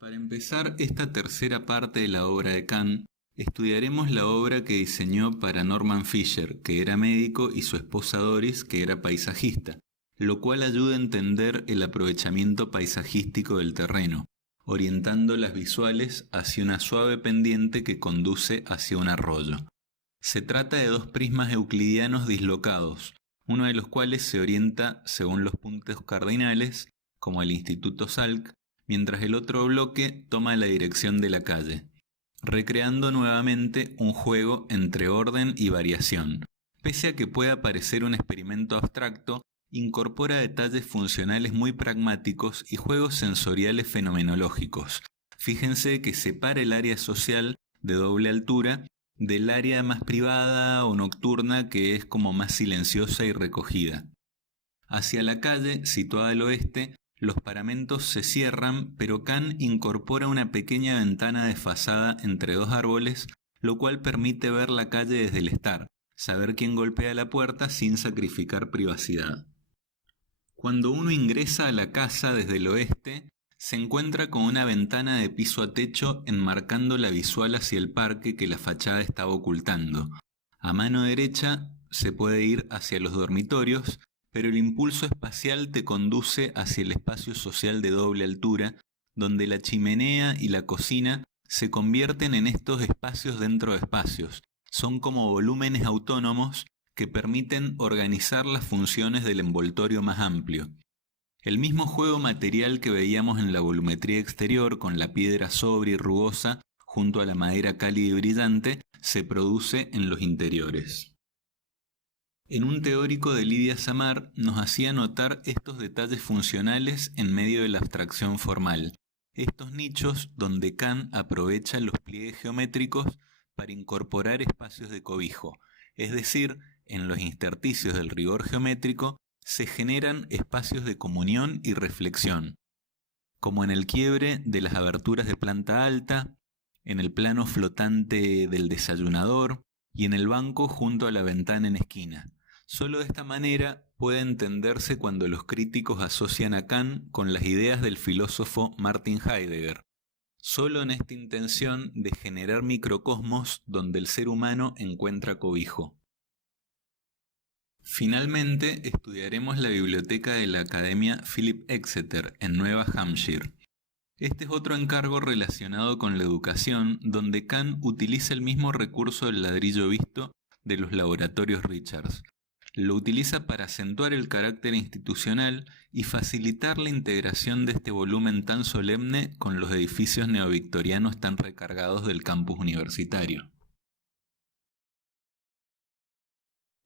Para empezar esta tercera parte de la obra de Kant, estudiaremos la obra que diseñó para Norman Fischer, que era médico, y su esposa Doris, que era paisajista, lo cual ayuda a entender el aprovechamiento paisajístico del terreno, orientando las visuales hacia una suave pendiente que conduce hacia un arroyo. Se trata de dos prismas euclidianos dislocados, uno de los cuales se orienta según los puntos cardinales, como el Instituto Salk, mientras el otro bloque toma la dirección de la calle, recreando nuevamente un juego entre orden y variación. Pese a que pueda parecer un experimento abstracto, incorpora detalles funcionales muy pragmáticos y juegos sensoriales fenomenológicos. Fíjense que separa el área social de doble altura del área más privada o nocturna, que es como más silenciosa y recogida. Hacia la calle, situada al oeste, los paramentos se cierran, pero Kant incorpora una pequeña ventana desfasada entre dos árboles, lo cual permite ver la calle desde el estar, saber quién golpea la puerta sin sacrificar privacidad. Cuando uno ingresa a la casa desde el oeste, se encuentra con una ventana de piso a techo enmarcando la visual hacia el parque que la fachada estaba ocultando. A mano derecha se puede ir hacia los dormitorios, pero el impulso espacial te conduce hacia el espacio social de doble altura, donde la chimenea y la cocina se convierten en estos espacios dentro de espacios. Son como volúmenes autónomos que permiten organizar las funciones del envoltorio más amplio. El mismo juego material que veíamos en la volumetría exterior, con la piedra sobria y rugosa junto a la madera cálida y brillante, se produce en los interiores. En un teórico de Lydia Samar nos hacía notar estos detalles funcionales en medio de la abstracción formal, estos nichos donde Kant aprovecha los pliegues geométricos para incorporar espacios de cobijo, es decir, en los intersticios del rigor geométrico se generan espacios de comunión y reflexión, como en el quiebre de las aberturas de planta alta, en el plano flotante del desayunador y en el banco junto a la ventana en esquina. Solo de esta manera puede entenderse cuando los críticos asocian a Kant con las ideas del filósofo Martin Heidegger, solo en esta intención de generar microcosmos donde el ser humano encuentra cobijo. Finalmente, estudiaremos la biblioteca de la Academia Philip Exeter en Nueva Hampshire. Este es otro encargo relacionado con la educación, donde Kant utiliza el mismo recurso del ladrillo visto de los laboratorios Richards. Lo utiliza para acentuar el carácter institucional y facilitar la integración de este volumen tan solemne con los edificios neovictorianos tan recargados del campus universitario.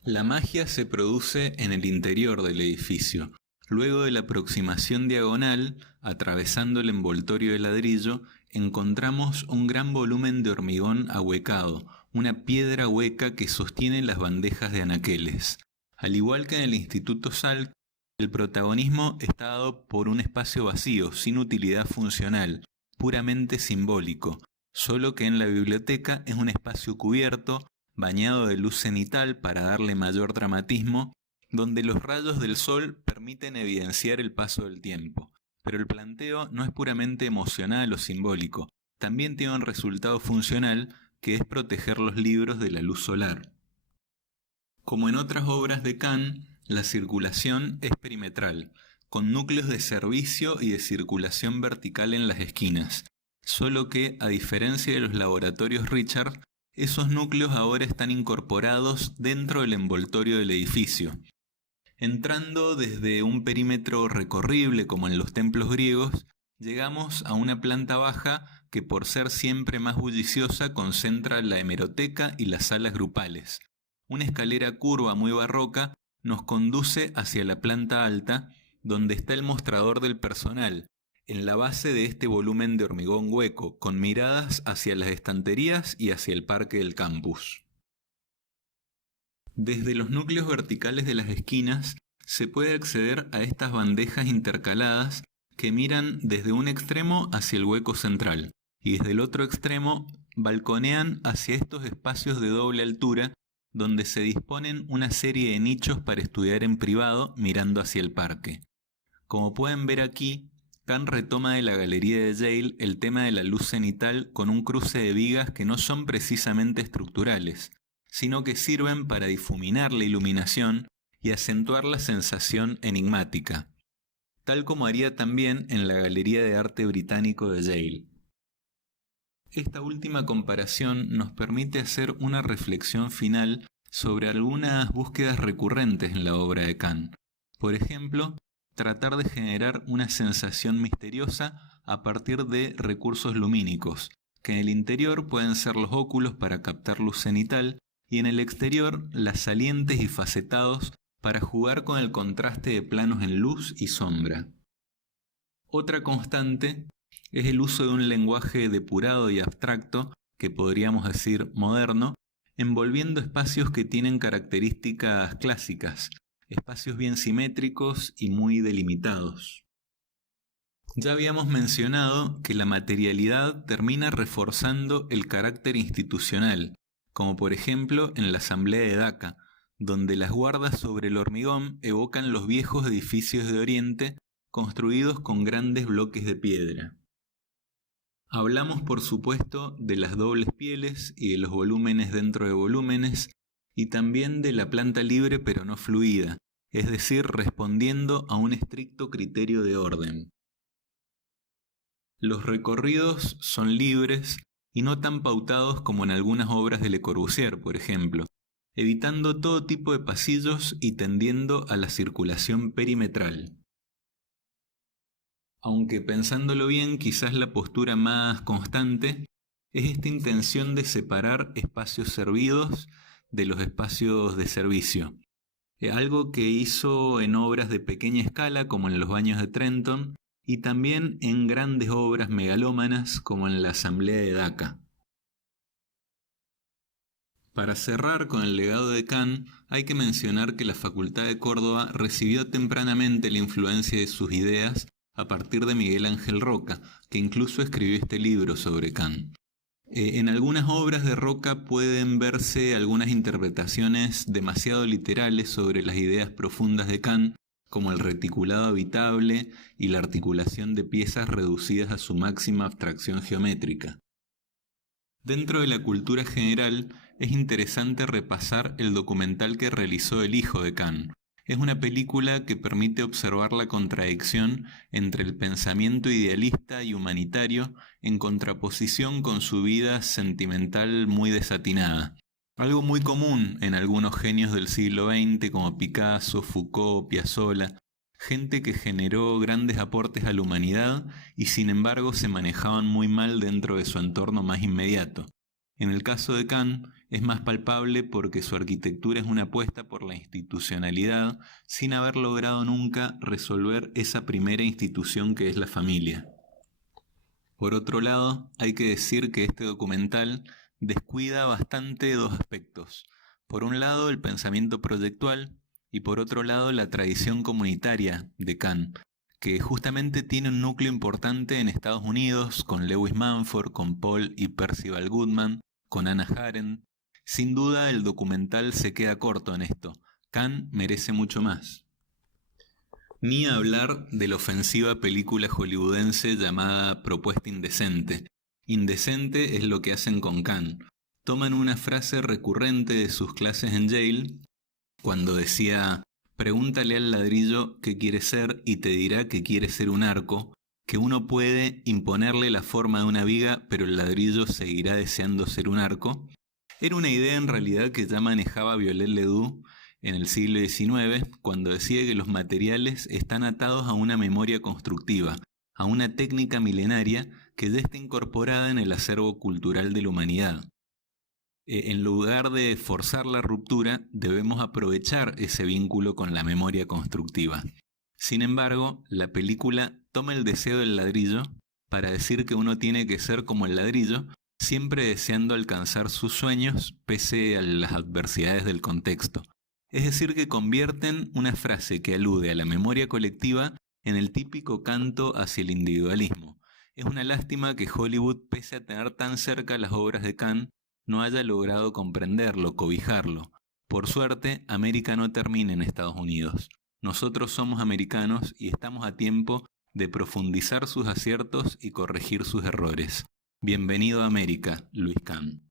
La magia se produce en el interior del edificio. Luego de la aproximación diagonal, atravesando el envoltorio de ladrillo, encontramos un gran volumen de hormigón ahuecado, una piedra hueca que sostiene las bandejas de anaqueles. Al igual que en el Instituto Salk, el protagonismo está dado por un espacio vacío, sin utilidad funcional, puramente simbólico, solo que en la biblioteca es un espacio cubierto, bañado de luz cenital para darle mayor dramatismo, donde los rayos del sol permiten evidenciar el paso del tiempo. Pero el planteo no es puramente emocional o simbólico, también tiene un resultado funcional que es proteger los libros de la luz solar. Como en otras obras de Kant, la circulación es perimetral, con núcleos de servicio y de circulación vertical en las esquinas, solo que, a diferencia de los laboratorios Richard, esos núcleos ahora están incorporados dentro del envoltorio del edificio. Entrando desde un perímetro recorrible como en los templos griegos, llegamos a una planta baja que, por ser siempre más bulliciosa, concentra la hemeroteca y las salas grupales. Una escalera curva muy barroca nos conduce hacia la planta alta, donde está el mostrador del personal, en la base de este volumen de hormigón hueco, con miradas hacia las estanterías y hacia el parque del campus. Desde los núcleos verticales de las esquinas se puede acceder a estas bandejas intercaladas que miran desde un extremo hacia el hueco central y desde el otro extremo balconean hacia estos espacios de doble altura donde se disponen una serie de nichos para estudiar en privado mirando hacia el parque. Como pueden ver aquí, Kant retoma de la galería de Yale el tema de la luz cenital con un cruce de vigas que no son precisamente estructurales, sino que sirven para difuminar la iluminación y acentuar la sensación enigmática, tal como haría también en la Galería de Arte Británico de Yale. Esta última comparación nos permite hacer una reflexión final sobre algunas búsquedas recurrentes en la obra de Kant. Por ejemplo, tratar de generar una sensación misteriosa a partir de recursos lumínicos, que en el interior pueden ser los óculos para captar luz cenital y en el exterior las salientes y facetados para jugar con el contraste de planos en luz y sombra. Otra constante es el uso de un lenguaje depurado y abstracto, que podríamos decir moderno, envolviendo espacios que tienen características clásicas, espacios bien simétricos y muy delimitados. Ya habíamos mencionado que la materialidad termina reforzando el carácter institucional, como por ejemplo en la Asamblea de Daca, donde las guardas sobre el hormigón evocan los viejos edificios de Oriente construidos con grandes bloques de piedra. Hablamos, por supuesto, de las dobles pieles y de los volúmenes dentro de volúmenes, y también de la planta libre pero no fluida, es decir, respondiendo a un estricto criterio de orden. Los recorridos son libres y no tan pautados como en algunas obras de Le Corbusier, por ejemplo, evitando todo tipo de pasillos y tendiendo a la circulación perimetral. Aunque pensándolo bien, quizás la postura más constante es esta intención de separar espacios servidos de los espacios de servicio. Algo que hizo en obras de pequeña escala como en los Baños de Trenton y también en grandes obras megalómanas como en la Asamblea de Daca. Para cerrar con el legado de Kant, hay que mencionar que la Facultad de Córdoba recibió tempranamente la influencia de sus ideas a partir de Miguel Ángel Roca, que incluso escribió este libro sobre Kant. En algunas obras de Roca pueden verse algunas interpretaciones demasiado literales sobre las ideas profundas de Kant, como el reticulado habitable y la articulación de piezas reducidas a su máxima abstracción geométrica. Dentro de la cultura general, es interesante repasar el documental que realizó el hijo de Kant. Es una película que permite observar la contradicción entre el pensamiento idealista y humanitario en contraposición con su vida sentimental muy desatinada. Algo muy común en algunos genios del siglo XX como Picasso, Foucault, Piazzolla, gente que generó grandes aportes a la humanidad y sin embargo se manejaban muy mal dentro de su entorno más inmediato. En el caso de Kant es más palpable porque su arquitectura es una apuesta por la institucionalidad sin haber logrado nunca resolver esa primera institución que es la familia. Por otro lado, hay que decir que este documental descuida bastante dos aspectos. Por un lado, el pensamiento proyectual y por otro lado, la tradición comunitaria de Kant, que justamente tiene un núcleo importante en Estados Unidos, con Lewis Mumford, con Paul y Percival Goodman, con Hannah Arendt. Sin duda el documental se queda corto en esto. Kant merece mucho más. Ni hablar de la ofensiva película hollywoodense llamada Propuesta Indecente. Indecente es lo que hacen con Kant. Toman una frase recurrente de sus clases en Yale, cuando decía: pregúntale al ladrillo qué quiere ser y te dirá que quiere ser un arco, que uno puede imponerle la forma de una viga, pero el ladrillo seguirá deseando ser un arco. Era una idea en realidad que ya manejaba Viollet-le-Duc en el siglo XIX, cuando decía que los materiales están atados a una memoria constructiva, a una técnica milenaria que ya está incorporada en el acervo cultural de la humanidad. En lugar de forzar la ruptura, debemos aprovechar ese vínculo con la memoria constructiva. Sin embargo, la película toma el deseo del ladrillo para decir que uno tiene que ser como el ladrillo, siempre deseando alcanzar sus sueños pese a las adversidades del contexto. Es decir, que convierten una frase que alude a la memoria colectiva en el típico canto hacia el individualismo. Es una lástima que Hollywood, pese a tener tan cerca las obras de Kant, no haya logrado comprenderlo, cobijarlo. Por suerte, América no termina en Estados Unidos. Nosotros somos americanos y estamos a tiempo de profundizar sus aciertos y corregir sus errores. Bienvenido a América, Luis Kahn.